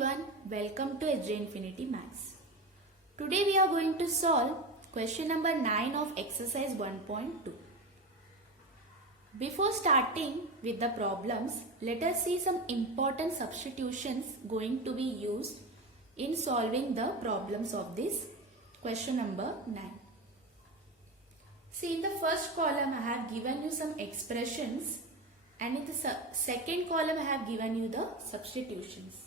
everyone, welcome to SJ Infinity Maths. Today we are going to solve question number 9 of exercise 1.2. Before starting with the problems, let us see some important substitutions going to be used in solving the problems of this question number 9. See, in the first column I have given you some expressions, and in the second column I have given you the substitutions.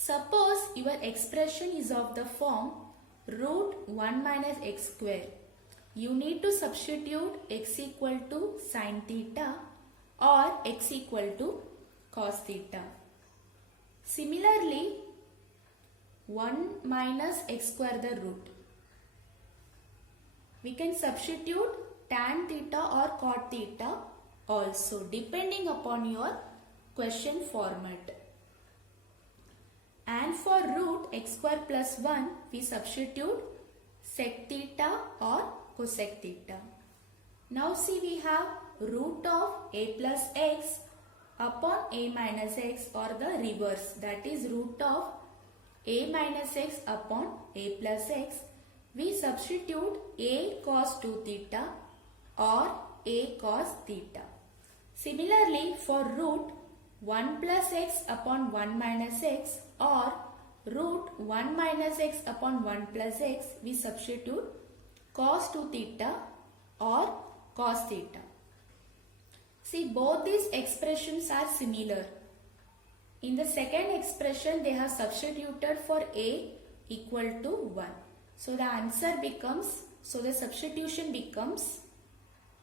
Suppose your expression is of the form root 1 minus x square. You need to substitute x equal to sin theta or x equal to cos theta. Similarly, 1 minus x square the root. We can substitute tan theta or cot theta also, depending upon your question format. And for root x square plus 1, we substitute sec theta or cosec theta. Now see, we have root of a plus x upon a minus x, or the reverse, that is root of a minus x upon a plus x. We substitute a cos 2 theta or a cos theta. Similarly, for root 1 plus x upon 1 minus x or root 1 minus x upon 1 plus x, we substitute cos 2 theta or cos theta. See, both these expressions are similar. In the second expression, they have substituted for a equal to 1. So the answer becomes, the substitution becomes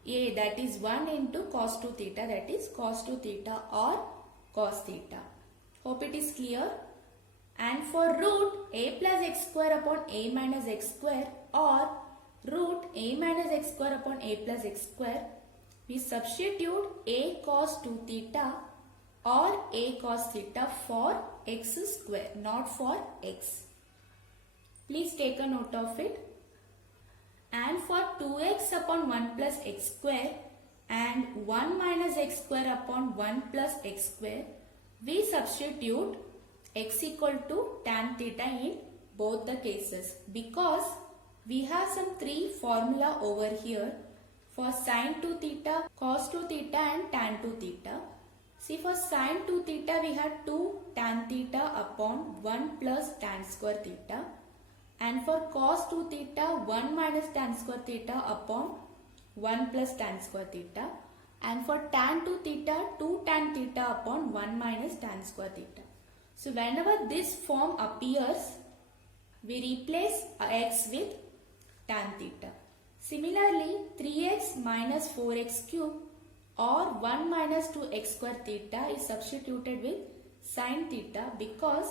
a, that is 1 into cos 2 theta, that is cos 2 theta or cos theta. Hope it is clear. And for root a plus x square upon a minus x square or root a minus x square upon a plus x square, we substitute a cos 2 theta or a cos theta for x square, not for x. Please take a note of it. And for 2x upon 1 plus x square and 1 minus x square upon 1 plus x square, we substitute x equal to tan theta in both the cases, because we have some three formula over here for sin 2 theta, cos 2 theta and tan 2 theta. See, for sin 2 theta we had 2 tan theta upon 1 plus tan square theta, and for cos 2 theta 1 minus tan square theta upon 1 plus tan square theta, and for tan 2 theta 2 tan theta upon 1 minus tan square theta. So whenever this form appears, we replace x with tan theta. Similarly, 3x minus 4x cube or 1 minus 2x square theta is substituted with sin theta, because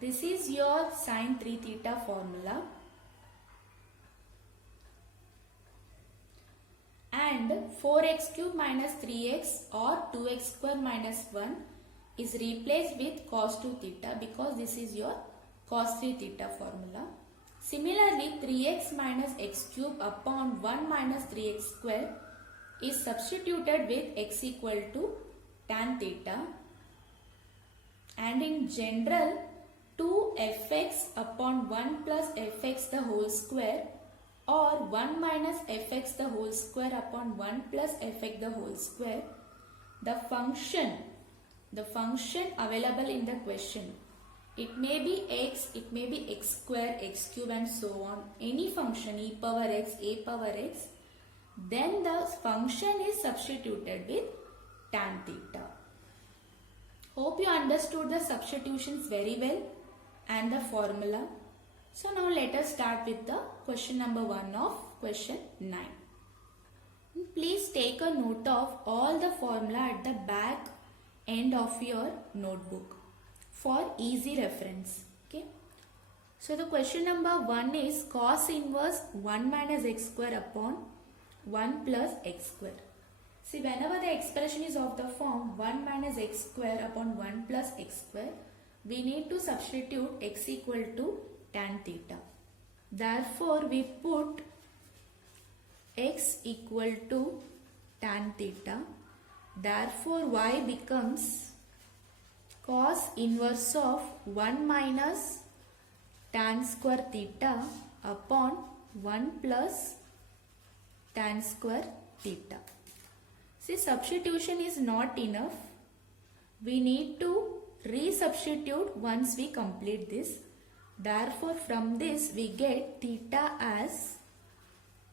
this is your sin 3 theta formula. And 4x cube minus 3x or 2x square minus 1 is replaced with cos 2 theta, because this is your cos 3 theta formula. Similarly, 3x minus x cube upon 1 minus 3x square is substituted with x equal to tan theta. And in general, 2fx upon 1 plus fx the whole square or 1 minus fx the whole square upon 1 plus fx the whole square, the function available in the question, it may be x, it may be x square, x cube and so on, any function e power x, a power x, then the function is substituted with tan theta. Hope you understood the substitutions very well and the formula. So now let us start with the question number 1 of question 9. Please take a note of all the formula at the back end of your notebook for easy reference. Okay. So the question number 1 is cos inverse 1 minus x square upon 1 plus x square. See, whenever the expression is of the form 1 minus x square upon 1 plus x square, we need to substitute x equal to tan theta. Therefore, we put x equal to tan theta. Therefore, y becomes cos inverse of 1 minus tan square theta upon 1 plus tan square theta. See, substitution is not enough. We need to resubstitute once we complete this. Therefore, from this we get theta as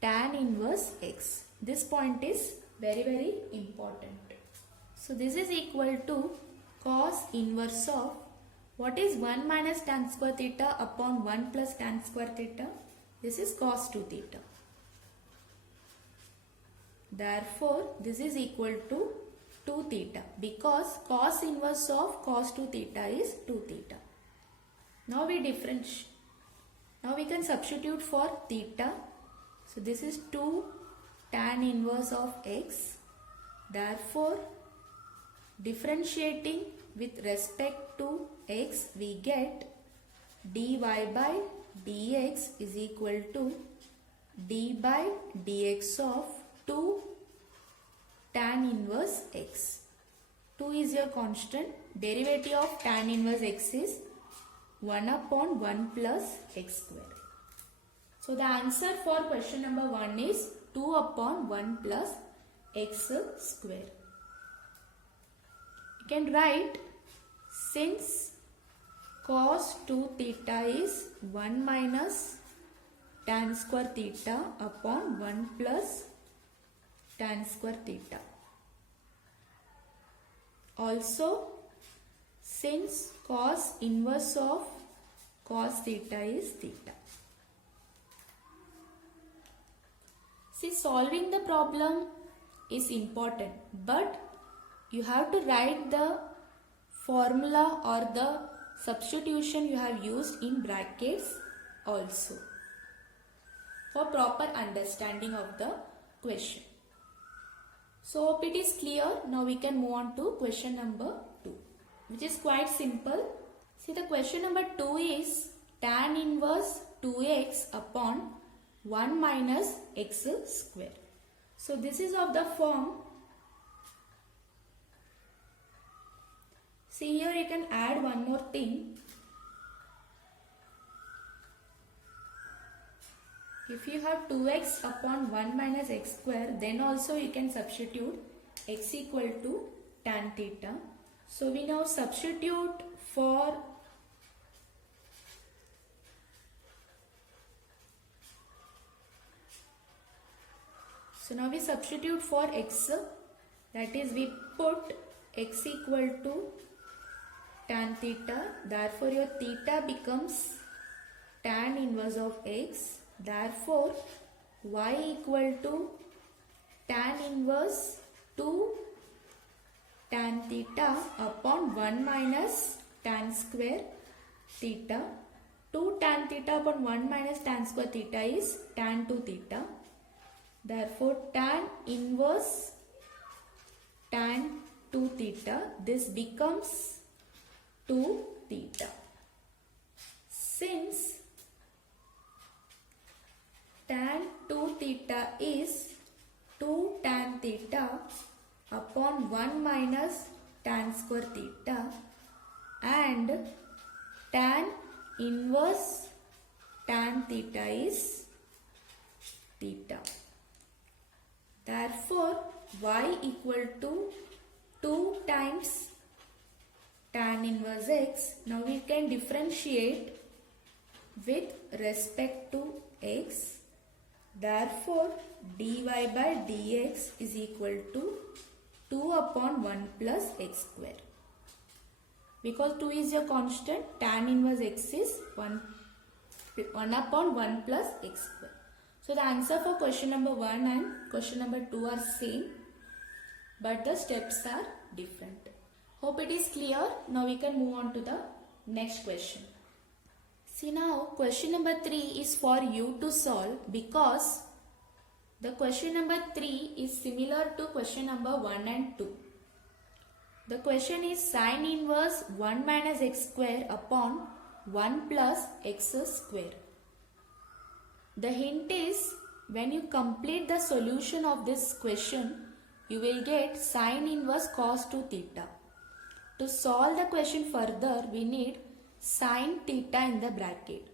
tan inverse x. This point is very important. So this is equal to cos inverse of, what is 1 minus tan square theta upon 1 plus tan square theta? This is cos 2 theta. Therefore, this is equal to 2 theta because cos inverse of cos 2 theta is 2 theta. Now we differentiate. Now we can substitute for theta. So this is 2 tan inverse of x. Therefore, differentiating with respect to x, we get dy by dx is equal to d by dx of 2 tan inverse x. 2 is your constant. Derivative of tan inverse x is 1 upon 1 plus x square. So the answer for question number 1 is 2 upon 1 plus x square. You can write, since cos 2 theta is 1 minus tan square theta upon 1 plus tan square theta. Also, since cos inverse of cos theta is theta. See, solving the problem is important, but you have to write the formula or the substitution you have used in brackets also for proper understanding of the question. So hope it is clear. Now we can move on to question number 2, which is quite simple. See, the question number 2 is tan inverse 2x upon 1 minus x square. So this is of the form. See, here you can add one more thing. If you have 2x upon 1 minus x square, then also you can substitute x equal to tan theta. So we now substitute for x, that is we put x equal to tan theta. Therefore your theta becomes tan inverse of x. Therefore y equal to tan inverse 2 tan theta upon 1 minus tan square theta. 2 tan theta upon 1 minus tan square theta is tan 2 theta. Therefore tan inverse tan 2 theta, this becomes 2 theta. Since tan 2 theta is 2 tan theta upon 1 minus tan square theta and tan inverse tan theta is theta. Therefore y equal to 2 times tan inverse x. Now we can differentiate with respect to x. Therefore dy by dx is equal to 2 upon 1 plus x square. Because 2 is your constant, tan inverse x is 1 upon 1 plus x square. So the answer for question number 1 and question number 2 are same, but the steps are different. Hope it is clear. Now we can move on to the next question. See, now question number 3 is for you to solve because the question number 3 is similar to question number 1 and 2. The question is sin inverse 1 minus x square upon 1 plus x square. The hint is, when you complete the solution of this question, you will get sin inverse cos 2 theta. To solve the question further, we need sin theta in the bracket.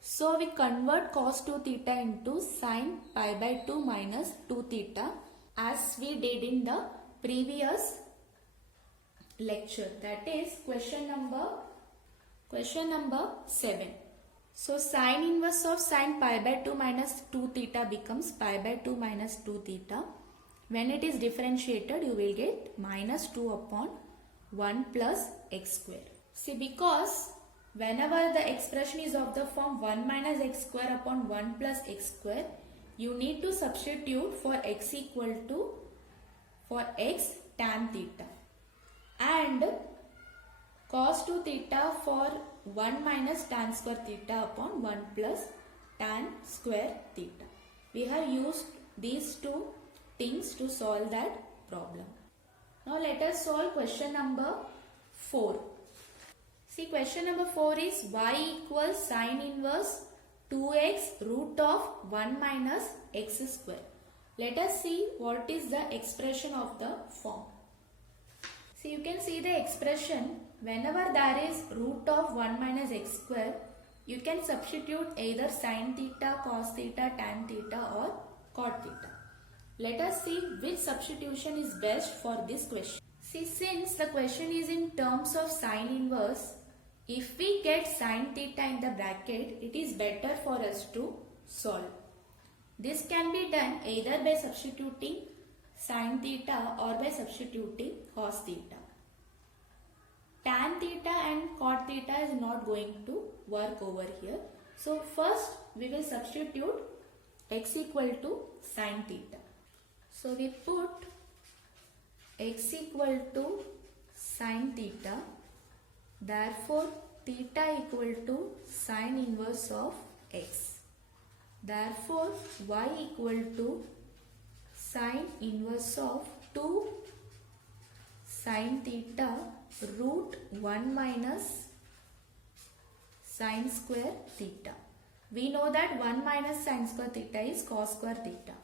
So we convert cos 2 theta into sin pi by 2 minus 2 theta as we did in the previous lecture. That is question number 7. So sin inverse of sin pi by 2 minus 2 theta becomes pi by 2 minus 2 theta. When it is differentiated, you will get minus 2 upon 1 plus x square. See, because whenever the expression is of the form 1 minus x square upon 1 plus x square, you need to substitute for x equal to for x tan theta and cos 2 theta for 1 minus tan square theta upon 1 plus tan square theta. We have used these two things to solve that problem. Now let us solve question number 4. See, question number 4 is y equals sin inverse 2x root of 1 minus x square. Let us see what is the expression of the form. See, you can see the expression. Whenever there is root of 1 minus x square, you can substitute either sin theta, cos theta, tan theta or cot theta. Let us see which substitution is best for this question. See, since the question is in terms of sin inverse, if we get sin theta in the bracket, it is better for us to solve. This can be done either by substituting sin theta or by substituting cos theta. Tan theta and cot theta is not going to work over here. So first we will substitute x equal to sin theta. So we put x equal to sin theta. Therefore theta equal to sin inverse of x. Therefore y equal to sin inverse of 2 sin theta root 1 minus sin square theta. We know that 1 minus sin square theta is cos square theta.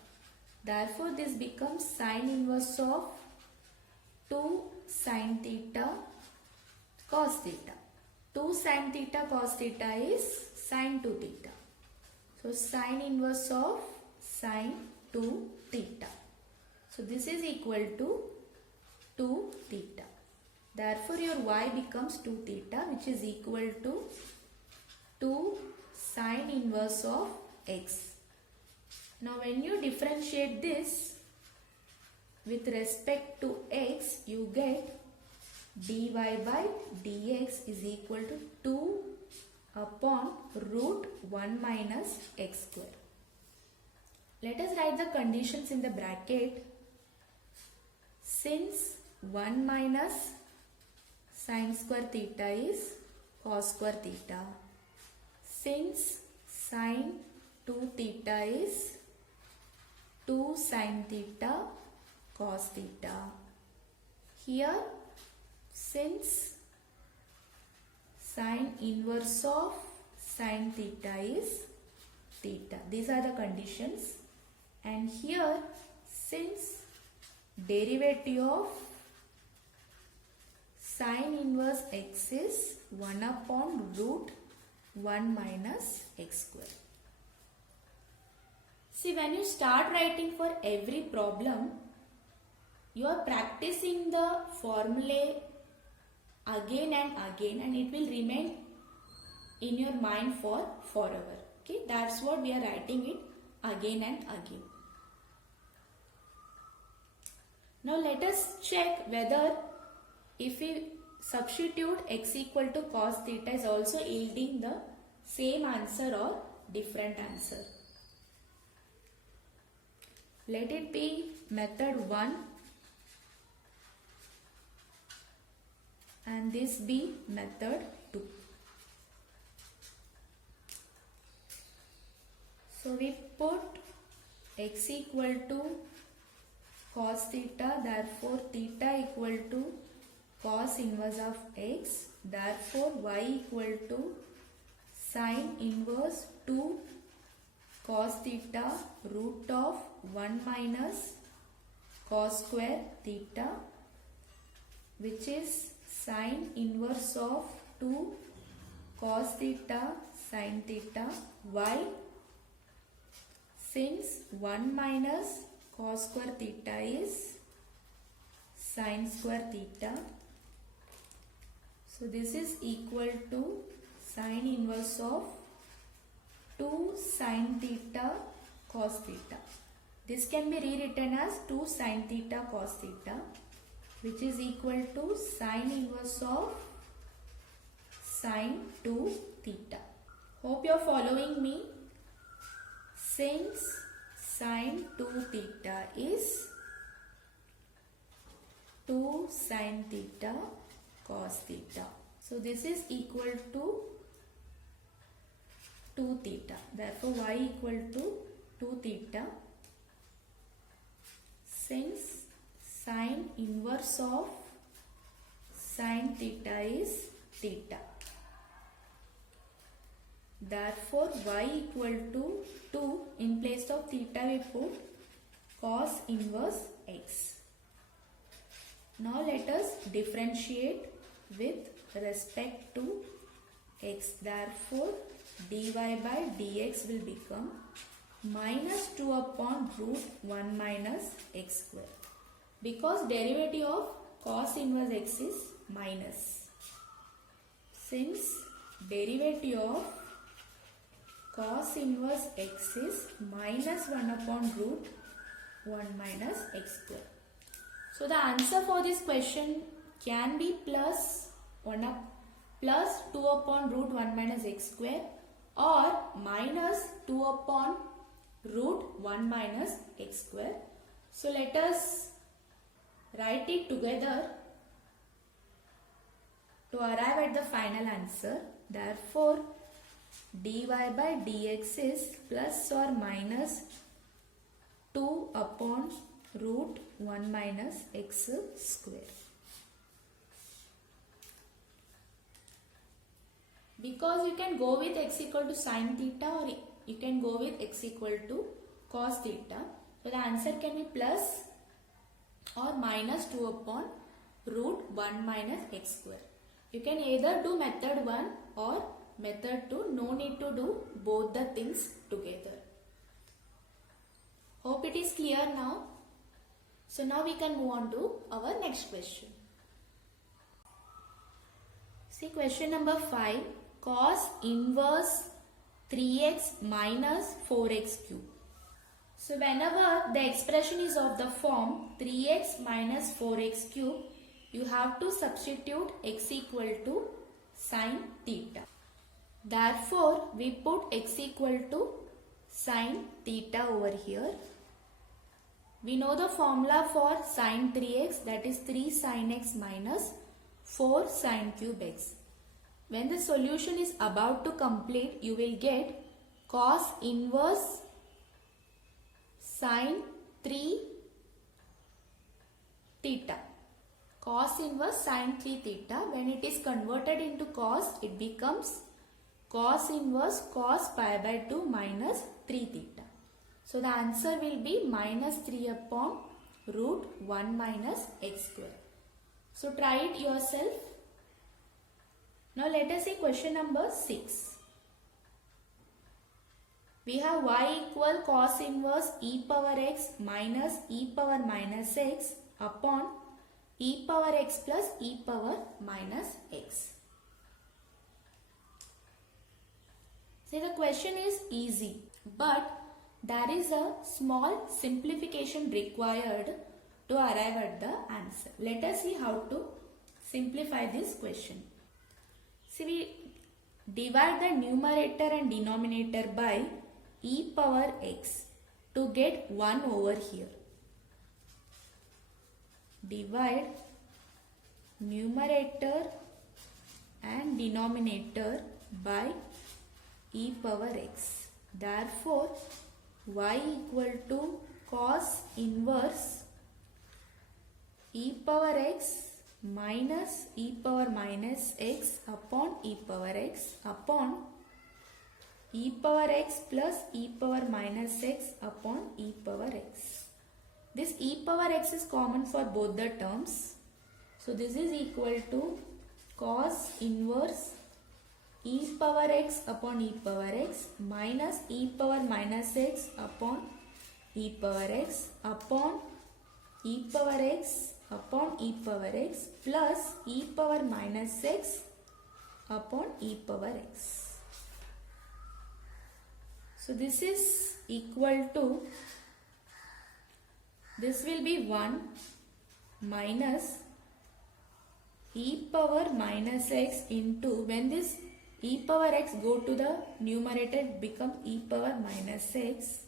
Therefore this becomes sin inverse of 2 sin theta cos theta. 2 sin theta cos theta is sin 2 theta. So sin inverse of sin 2 theta. So this is equal to 2 theta. Therefore your y becomes 2 theta, which is equal to 2 sin inverse of x. Now when you differentiate this with respect to x, you get dy by dx is equal to 2 upon root 1 minus x square. Let us write the conditions in the bracket. Since 1 minus sin square theta is cos square theta, since sin 2 theta is 2 sin theta cos theta, here since sin inverse of sin theta is theta. These are the conditions. And here since derivative of sin inverse x is 1 upon root 1 minus x square. See, when you start writing for every problem, you are practicing the formulae again and again, and it will remain in your mind for forever. Okay, that's what we are writing it again and again. Now let us check whether if we substitute x equal to cos theta is also yielding the same answer or different answer. Let it be method 1 and this be method 2. So we put x equal to cos theta, therefore theta equal to cos inverse of x, therefore y equal to sin inverse 2 cos theta root of 1 minus cos square theta, which is sine inverse of 2 cos theta sin theta. Why? Since 1 minus cos square theta is sin square theta. So this is equal to sine inverse of 2 sin theta cos theta. This can be rewritten as 2 sin theta cos theta, which is equal to sine inverse of sine 2 theta. Hope you are following me. Since sine 2 theta is 2 sin theta cos theta. So this is equal to 2 theta. Therefore y equal to 2 theta. Since sine inverse of sin theta is theta. Therefore y equal to 2. In place of theta we put cos inverse x. Now let us differentiate with respect to x. Therefore dy by dx will become minus 2 upon root 1 minus x square. Because derivative of cos inverse x is minus. Since derivative of cos inverse x is minus 1 upon root 1 minus x square. So the answer for this question can be plus 2 upon root 1 minus x square or minus 2 upon root 1 minus x square. So let us write it together to arrive at the final answer. Therefore dy by dx is plus or minus 2 upon root 1 minus x square. Because you can go with x equal to sin theta or you can go with x equal to cos theta. So the answer can be plus or minus 2 upon root 1 minus x square. You can either do method 1 or method 2. No need to do both the things together. Hope it is clear now. So now we can move on to our next question. See question number 5. Cos inverse 3x minus 4x cube. So whenever the expression is of the form 3x minus 4x cube, you have to substitute x equal to sin theta. Therefore, we put x equal to sin theta over here. We know the formula for sin 3x, that is 3 sin x minus 4 sin cube x. When the solution is about to complete, you will get cos inverse sin 3 theta. Cos inverse sin 3 theta. When it is converted into cos, it becomes cos inverse cos pi by 2 minus 3 theta. So the answer will be minus 3 upon root 1 minus x square. So try it yourself. Now let us see question number 6. We have y equal cos inverse e power x minus e power minus x upon e power x plus e power minus x. See, the question is easy, but there is a small simplification required to arrive at the answer. Let us see how to simplify this question. See, we divide the numerator and denominator by e power x to get 1 over here. Divide numerator and denominator by e power x. Therefore, y equal to cos inverse e power x minus e power minus x upon e power x upon e power x plus e power minus x upon e power x. This e power x is common for both the terms. So this is equal to cos inverse e power x upon e power x minus e power minus x upon e power x upon e power x upon e power x plus e power minus x upon e power x. So this is equal to, this will be 1 minus e power minus x into, when this e power x go to the numerator, it become e power minus x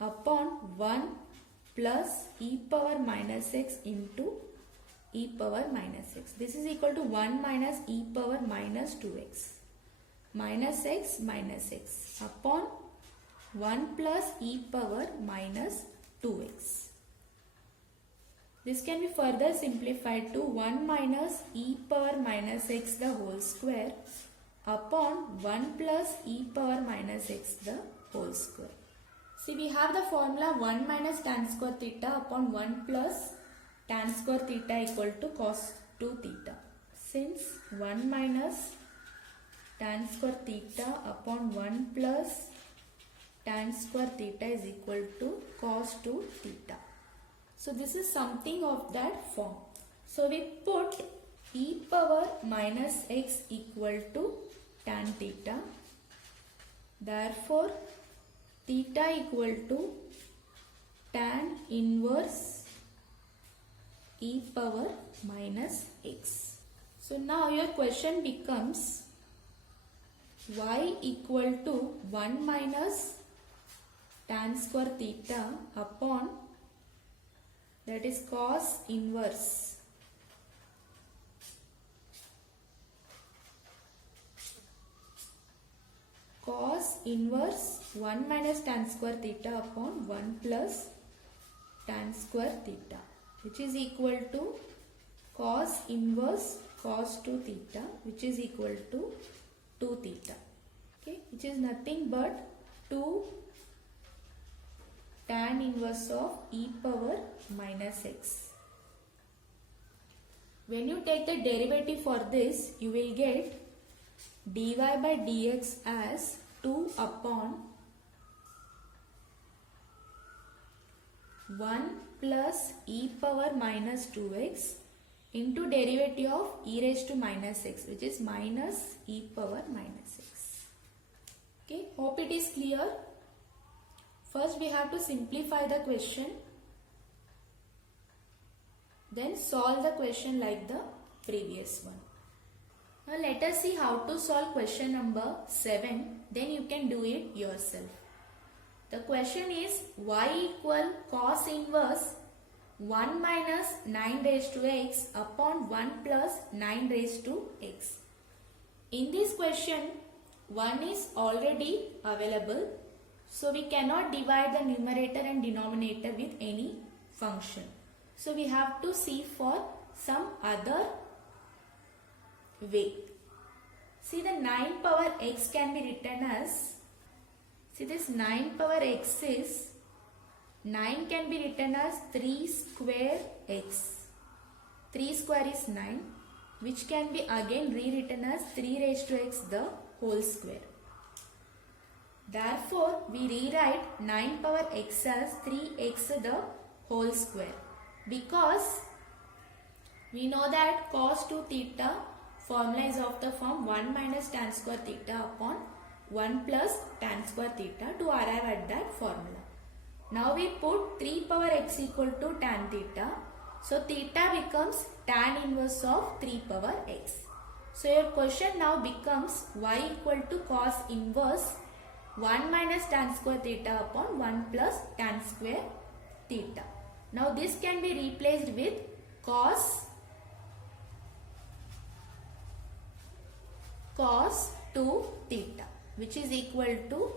upon 1 plus e power minus x into e power minus x. This is equal to 1 minus e power minus 2x minus x upon 1 plus e power minus 2x. This can be further simplified to 1 minus e power minus x the whole square upon 1 plus e power minus x the whole square. See, we have the formula 1 minus tan square theta upon 1 plus tan square theta equal to cos 2 theta. Since 1 minus tan square theta upon 1 plus tan square theta is equal to cos 2 theta. So this is something of that form. So we put e power minus x equal to tan theta. Therefore, theta equal to tan inverse e power minus x. So now your question becomes y equal to 1 minus tan square theta upon, that is cos inverse cos inverse 1 minus tan square theta upon 1 plus tan square theta, which is equal to cos inverse cos 2 theta, which is equal to 2 theta, okay, which is nothing but 2 tan inverse of e power minus x. When you take the derivative for this, you will get dy by dx as 2 upon 1 plus e power minus 2x into derivative of e raised to minus x, which is minus e power minus x. Okay, hope it is clear. First we have to simplify the question, then solve the question like the previous one. Now let us see how to solve question number 7, then you can do it yourself. The question is y equal cos inverse 1 minus 9 raised to x upon 1 plus 9 raised to x. In this question, 1 is already available, so we cannot divide the numerator and denominator with any function. So we have to see for some other way. See, the 9 power x can be written as, see this 9 power x is, 9 can be written as 3 square x. 3 square is 9, which can be again rewritten as 3 raised to x the whole square. Therefore, we rewrite 9 power x as 3x the whole square, because we know that cos 2 theta formula is of the form 1 minus tan square theta upon 1 plus tan square theta to arrive at that formula. Now we put 3 power x equal to tan theta. So theta becomes tan inverse of 3 power x. So your question now becomes y equal to cos inverse 1 minus tan square theta upon 1 plus tan square theta. Now this can be replaced with cos 2 theta, which is equal to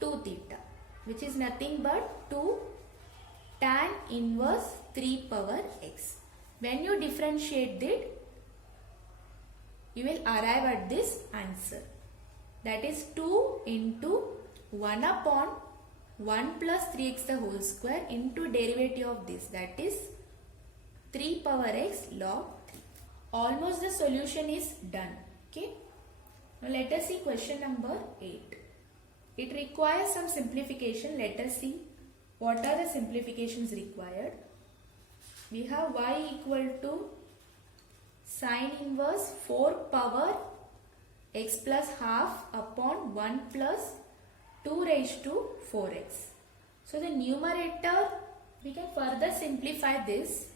2 theta, which is nothing but 2 tan inverse 3 power x. When you differentiate it, you will arrive at this answer. That is 2 into 1 upon 1 plus 3x the whole square into derivative of this, that is 3 power x log 3. almost the solution is done. Okay. Now let us see question number 8. It requires some simplification. Let us see what are the simplifications required. We have y equal to sine inverse 4 power x plus half upon 1 plus 2 raised to 4x. So the numerator, we can further simplify this.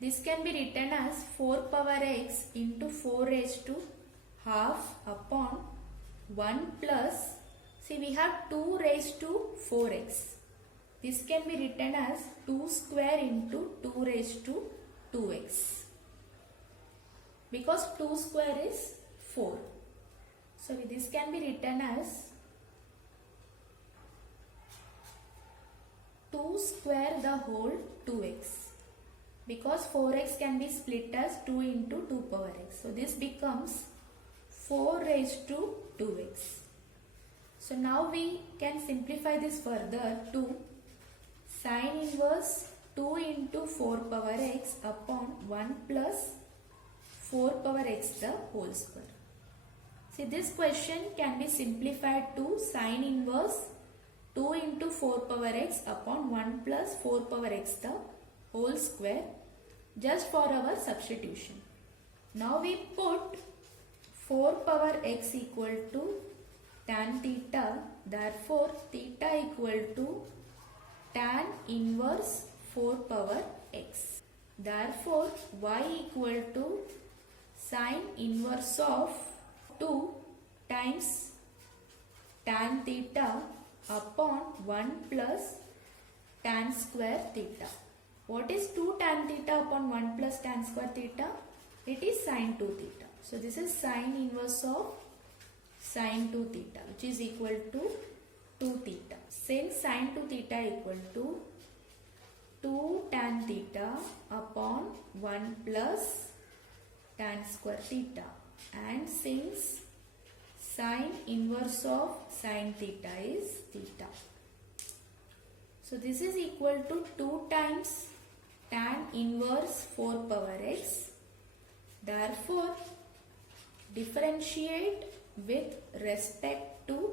This can be written as 4 power x into 4 raised to half upon 1 plus, see we have 2 raised to 4x. This can be written as 2 square into 2 raised to 2x. Because 2 square is 4. So this can be written as 2 square the whole 2x. Because 4x can be split as 2 into 2 power x. So this becomes 4 raised to 2x. So now we can simplify this further to sine inverse 2 into 4 power x upon 1 plus 4 power x the whole square. See, this question can be simplified to sine inverse 2 into 4 power x upon 1 plus 4 power x the whole square, just for our substitution. Now we put 4 power x equal to tan theta, therefore theta equal to tan inverse 4 power x. Therefore y equal to sine inverse of 2 times tan theta upon 1 plus tan square theta. What is 2 tan theta upon 1 plus tan square theta? It is sine 2 theta. So this is sine inverse of sine 2 theta, which is equal to 2 theta. Since sine 2 theta equal to 2 tan theta upon 1 plus tan square theta, and since sine inverse of sine theta is theta. So this is equal to 2 times tan inverse 4 power x. Therefore, differentiate with respect to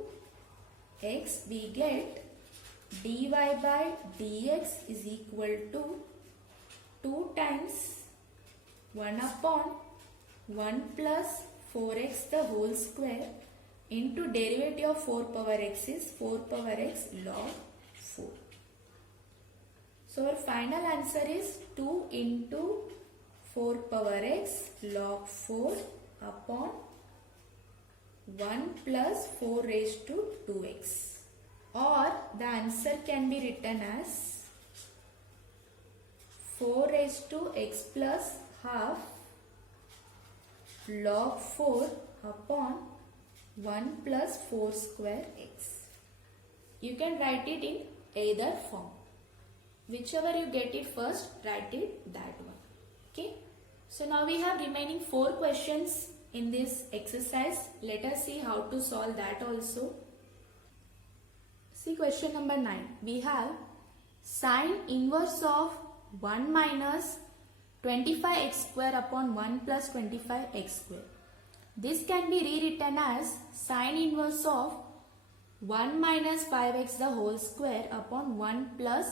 x, we get dy by dx is equal to 2 times 1 upon 1 plus 4x the whole square into derivative of 4 power x is 4 power x log 4. So our final answer is 2 into 4 power x log 4 upon 1 plus 4 raised to 2x. Or the answer can be written as 4 raised to x plus half log 4 upon 1 plus 4 square x. You can write it in either form. Whichever you get it first, write it that one. Okay. So now we have remaining 4 questions in this exercise. Let us see how to solve that also. See question number 9. We have sine inverse of 1 minus 25x square upon 1 plus 25x square. This can be rewritten as sine inverse of 1 minus 5x the whole square upon 1 plus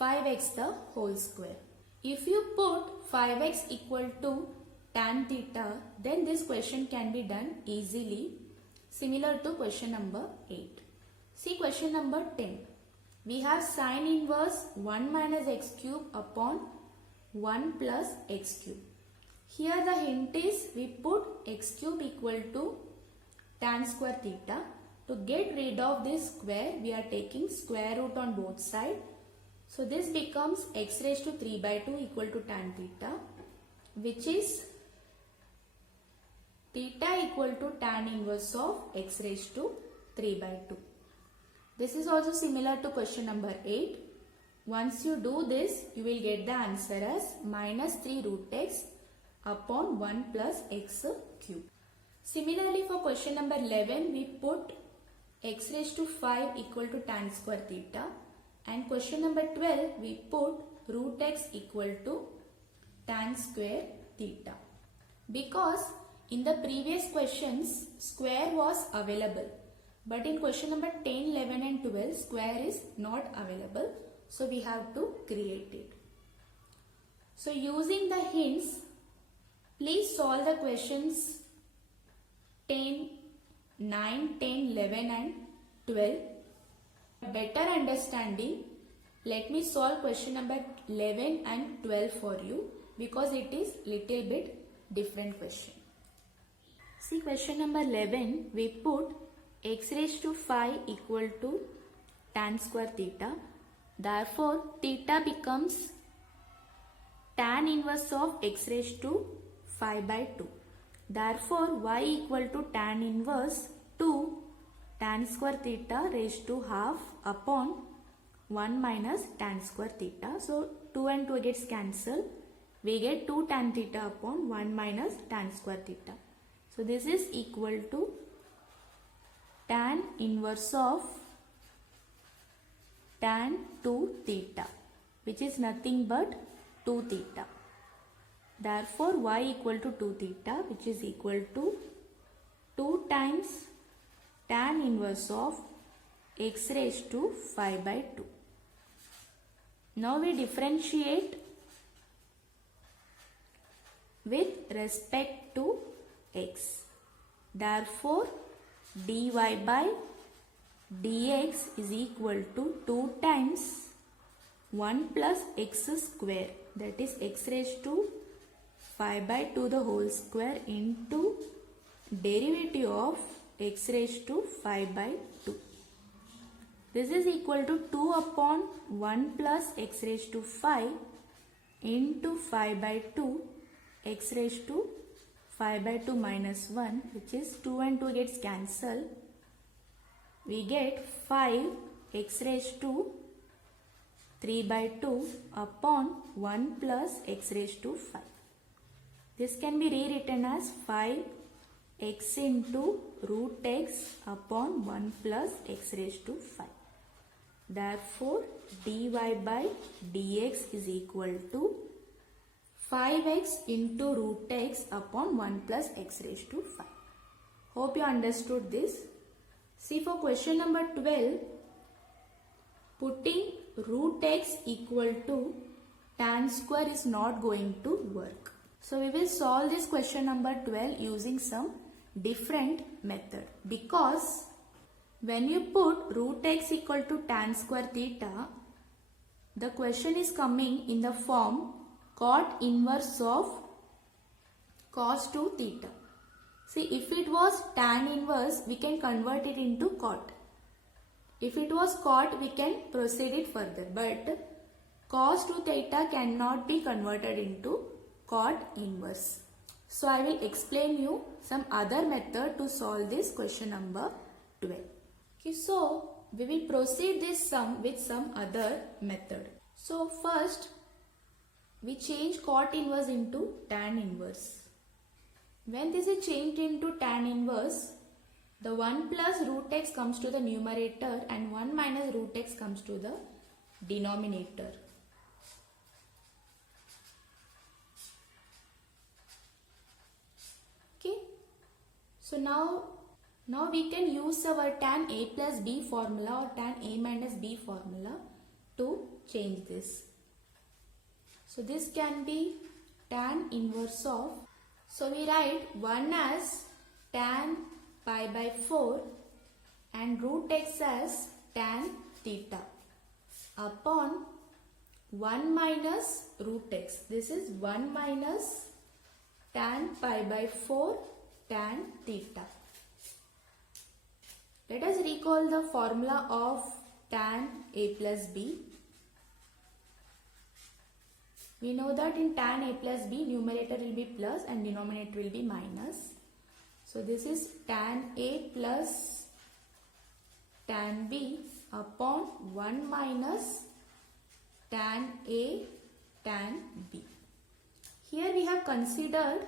5x the whole square. If you put 5x equal to tan theta, then this question can be done easily, similar to question number 8. See question number 10. We have sine inverse 1 minus x cube upon 1 plus x cube. Here the hint is we put x cube equal to tan square theta. To get rid of this square, we are taking square root on both sides. So this becomes x raised to 3 by 2 equal to tan theta, which is theta equal to tan inverse of x raised to 3 by 2. This is also similar to question number 8. Once you do this, you will get the answer as minus 3 root x upon 1 plus x cube. Similarly, for question number 11, we put x raised to 5 equal to tan square theta. And question number 12, we put root x equal to tan square theta. Because in the previous questions square was available, but in question number 10, 11 and 12 square is not available, so we have to create it. So using the hints, please solve the questions 10, 9, 10, 11 and 12. Better understanding, let me solve question number 11 and 12 for you because it is little bit different question. See question number 11, we put x raised to 5 equal to tan square theta. Therefore, theta becomes tan inverse of x raised to 5 by 2. Therefore, y equal to tan inverse 2 tan square theta raised to half upon 1 minus tan square theta. So, 2 and 2 gets cancelled. We get 2 tan theta upon 1 minus tan square theta. So, this is equal to tan inverse of tan 2 theta, which is nothing but 2 theta. Therefore, y equal to 2 theta, which is equal to 2 times tan inverse of x raised to 5 by 2. Now we differentiate with respect to x. Therefore, dy by dx is equal to 2 times 1 plus x square, that is x raised to 5 by 2 the whole square into derivative of x raised to 5 by 2. This is equal to 2 upon 1 plus x raised to 5 into 5 by 2 x raised to 5 by 2 minus 1, which is 2 and 2 gets cancelled. We get 5 x raised to 3 by 2 upon 1 plus x raised to 5. This can be rewritten as 5x into root x upon 1 plus x raised to 5. Therefore, dy by dx is equal to 5x into root x upon 1 plus x raised to 5. Hope you understood this. See, for question number 12, putting root x equal to tan square is not going to work. So, we will solve this question number 12 using some different method, because when you put root x equal to tan square theta, the question is coming in the form cot inverse of cos 2 theta. See, if it was tan inverse, we can convert it into cot. If it was cot, we can proceed it further. But cos 2 theta cannot be converted into cot inverse. So, I will explain you some other method to solve this question number 12. Okay, so we will proceed this sum with some other method. So, first we change cot inverse into tan inverse. When this is changed into tan inverse, the 1 plus root x comes to the numerator and 1 minus root x comes to the denominator. Okay. So now we can use our tan a plus b formula or tan a minus b formula to change this. So this can be tan inverse of, so we write 1 as tan pi by 4 and root x as tan theta upon 1 minus root x. This is 1 minus tan pi by 4 tan theta. Let us recall the formula of tan a plus b. We know that in tan a plus b, numerator will be plus and denominator will be minus. So this is tan a plus tan b upon 1 minus tan a tan b. Here we have considered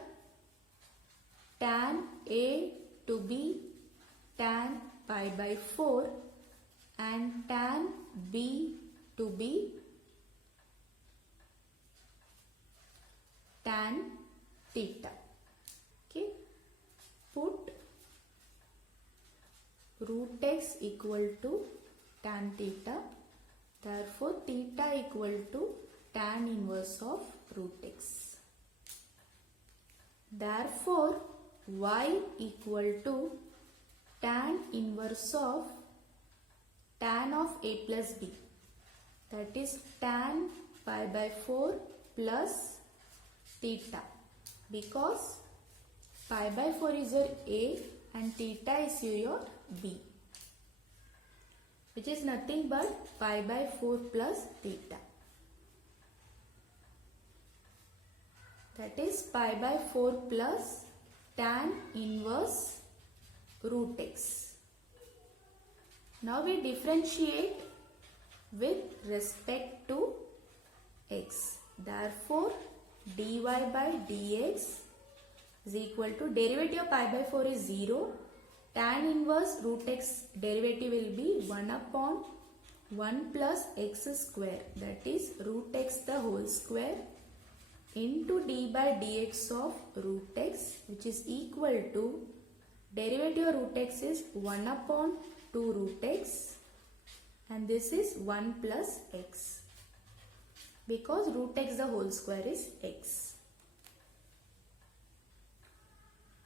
tan a to be tan pi by 4 and tan b to be tan theta. Okay, put root x equal to tan theta. Therefore, theta equal to tan inverse of root x. Therefore, y equal to tan inverse of tan of a plus b. That is tan pi by 4 plus theta. Because pi by 4 is your a and theta is your b, which is nothing but pi by 4 plus theta. That is pi by 4 plus tan inverse root x. Now we differentiate with respect to x. Therefore, dy by dx is equal to, derivative of pi by 4 is 0. Tan inverse root x derivative will be 1 upon 1 plus x square, that is root x the whole square into d by dx of root x, which is equal to, derivative of root x is 1 upon 2 root x and this is 1 plus x, because root x the whole square is x.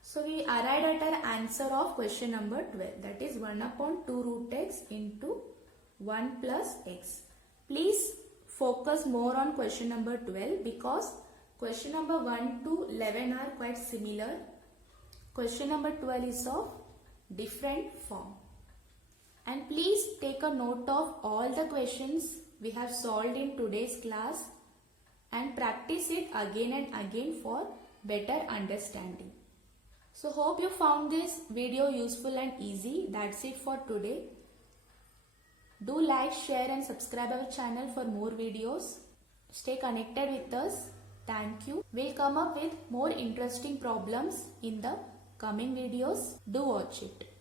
So we arrived at our answer of question number 12, that is 1 upon 2 root x into 1 plus x. Please focus more on question number 12 because question number 1 to 11 are quite similar. Question number 12 is of different form. And please take a note of all the questions we have solved in today's class and practice it again and again for better understanding. So hope you found this video useful and easy. That's it for today. Do like, share and subscribe our channel for more videos. Stay connected with us. Thank you. We'll come up with more interesting problems in the coming videos. Do watch it.